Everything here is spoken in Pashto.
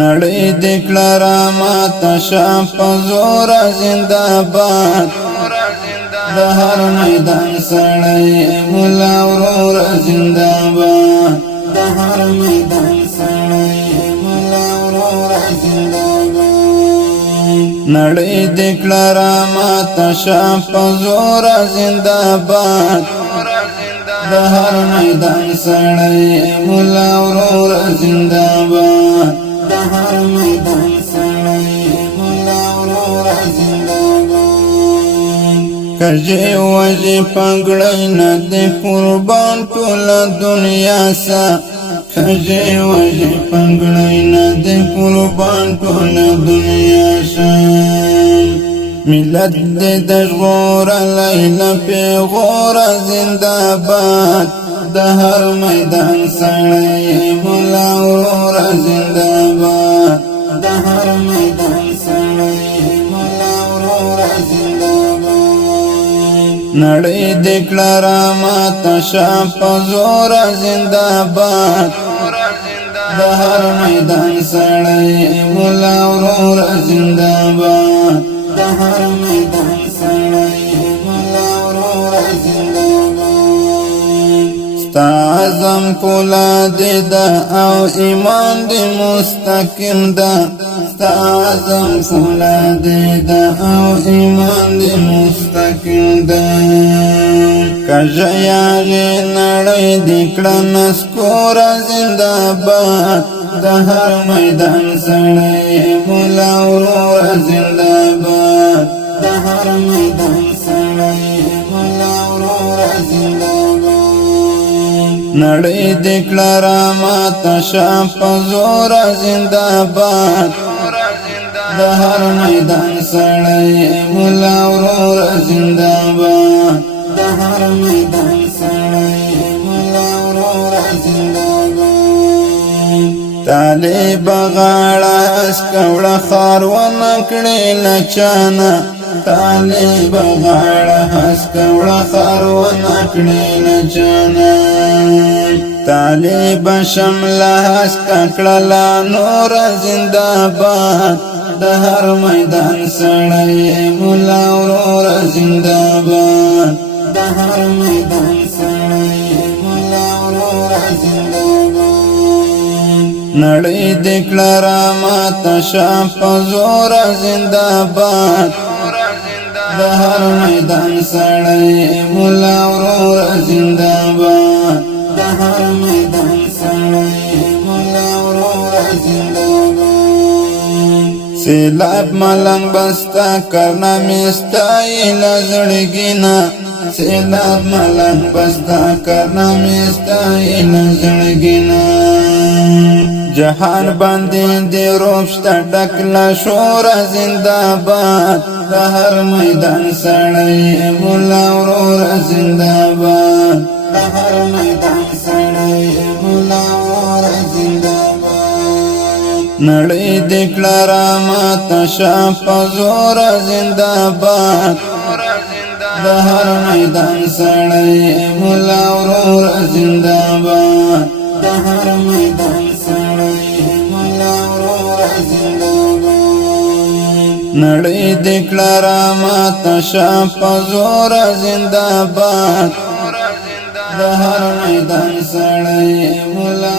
نړۍ دکړه ماته شا په زور زنده‌باد د هر میدان سړی مولا ورور زنده‌باد د هر میدان سړی مولا ورور زنده‌باد نړۍ دکړه ماته شا په زور زنده‌باد د هر میدان سړی مولا ورور زنده‌باد د هر میدان سړی مولا ورور زنده‌باد کجې وجې پګړۍ نه دې قربان ټوله دنیا سه کجې وجې پګړۍ نه دې قربان ټوله دنیا سه ملت دې د ژغورلی له پیغوره زنده‌باد د هر میدان سړی مولا ورور زنده‌باد د هر میدان سړی مولا ورور زنده‌باد نړۍ دکړه ماته شا په زور زنده‌باد د هر میدان سړی مولا ورور زنده‌باد د هر میدان سړی مولا ورور زنده‌باد ستا عزم فولاد ده او ایمان دې مستقیم ده ستا عزم فولاد ده او ایمان دې مستقیم ده کژه یاغې نړۍ دې کړه نسکوره زنده‌باد د هر میدان سړی مولا ورور زنده‌باد د هر میدان سړی مولا ورور زنده‌باد نړۍ دکړه ماته شا په زور زنده‌باد د هر میدان سړی مولا ورور زنده‌باد د هر میدان سړی مولا ورور زنده‌باد طالب غاړه اسکوړه خار ونه کړې له چانه طالب غاړه اسکوړه خار ونه کړې له چانه طالب شمله اسکه کړله نور زنده‌باد د هر میدان سړی مولا ورور زنده‌باد د هر میدان سړی مولا ورور زنده‌باد نړۍ دکړه ماته شا په زور زنده‌باد د هر میدان سړی مولا ورور زنده‌باد د هر میدان سړی مولا ورور زنده‌باد سیلاب ملنګ بستا کرنا میستای لزړګینا سیلاب ملنګ بستا کرنا میستای لزړګینا جهان باندې دې روشته ډک له شور زنده‌باد د هر میدان سړی مولا ورور زنده‌باد د هر میدان سړی مولا ورور زنده‌باد نړۍ دکړه ماته شا په زور زنده‌باد د هر میدان سړی مولا ورور زنده‌باد د هر میدان سړی مولا ورور زنده‌باد نړۍ دکړه ماته شا په زور زنده‌باد د هر میدان سړی مولا